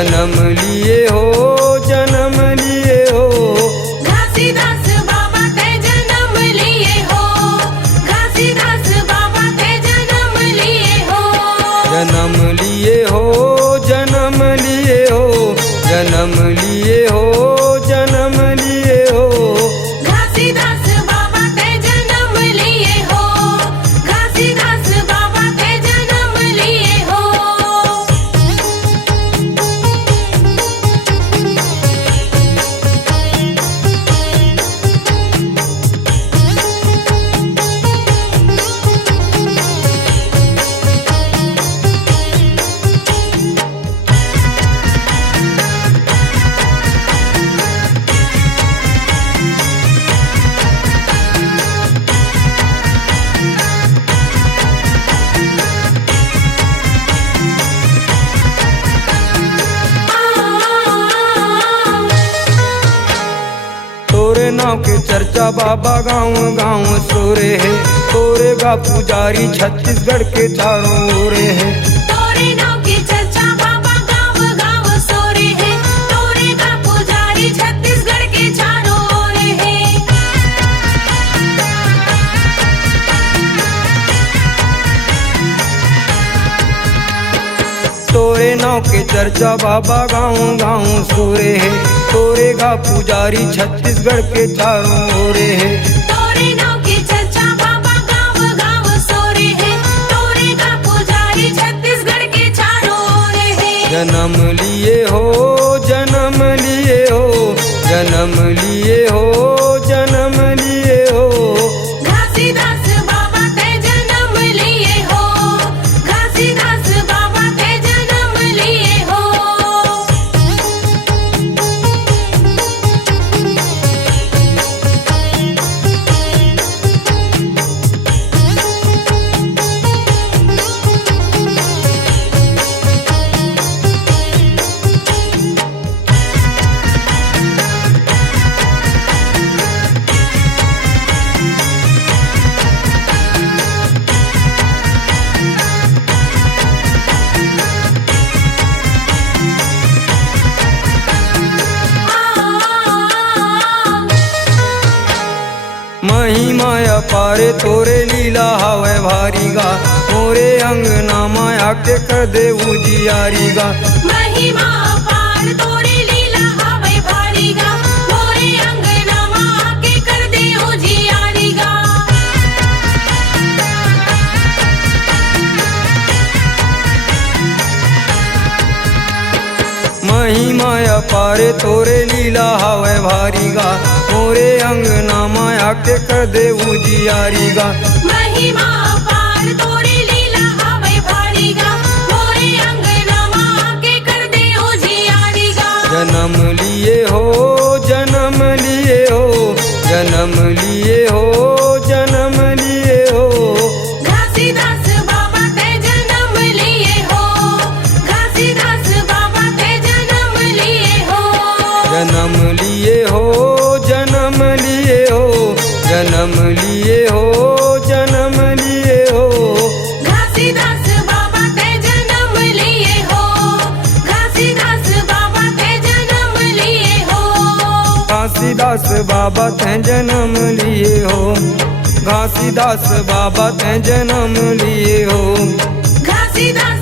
जन्म लिए हो, जन्म लिए हो। घासीदास बाबा ते जन्म लिए हो, घासीदास बाबा ते जन्म लिए हो। जन्म लिए हो, जन्म लिए हो, जन्म लिए हो, जन्म लिए हो। घासीदास बाबा ते जन्म लिए हो, घासीदास बाबा ते जन्म लिए हो। तोरे नाव के चर्चा बाबा गाँव गाँव सोरे है। तोरे गा पुजारी छत्तीसगढ़ के चारों ओरे है। तोरे नाव की चर्चा बाबा गाँव गाँव सोरे है। तोरे का पुजारी छत्तीसगढ़ के चारों ओर है। तोरे नाव के चर्चा बाबा गाँव गाँव सोरे है। तोरे गा पुजारी छत्तीसगढ़ के चारों ओरे है। तोरे नाव की चर्चा बाबा गाँव गाँव सोरे है। तोरे का पुजारी छत्तीसगढ़ के चारों ओर है। जन्म लिए हो, जन्म लिए हो, जन्म लिए हो, जन्म लिए हो। घासीदास बाबा ते जन्म लिए हो, घासीदास बाबा ते जन्म लिए हो। महिमा अपार तोरे लीला हवे भारी गा। मोरे अंगना माया के कर दे उजियारी गा। महिमा अपार तोरे लीला हवे भारी गा। मोरे अंगना माँ के कर दे उजियारी गा। महिमा अपार तोरे लीला हवे भारी गा। मोरे अंगना माया के कर दे उजियारी गा। महिमा अपार तोरे लीला हवे भारी गा। मोरे अंगना माँ के कर दे उजियारी गा। जन्म लिए हो, जन्म लिए हो, जन्म लिए हो, जन्म लिए हो। घासीदास बाबा ते जन्म लिए हो, घासीदास बाबा ते जन्म लिए हो। जन्म लिए हो, जन्म लिए हो, जन्म लिए हो, जन्म लिए हो। घासीदास बाबा ते जन्म लिए हो, घासीदास बाबा ते जन्म लिए हो। घासीदास बाबा ते जन्म लिए हो, घासीदास बाबा ते जन्म लिए हो। घासीदास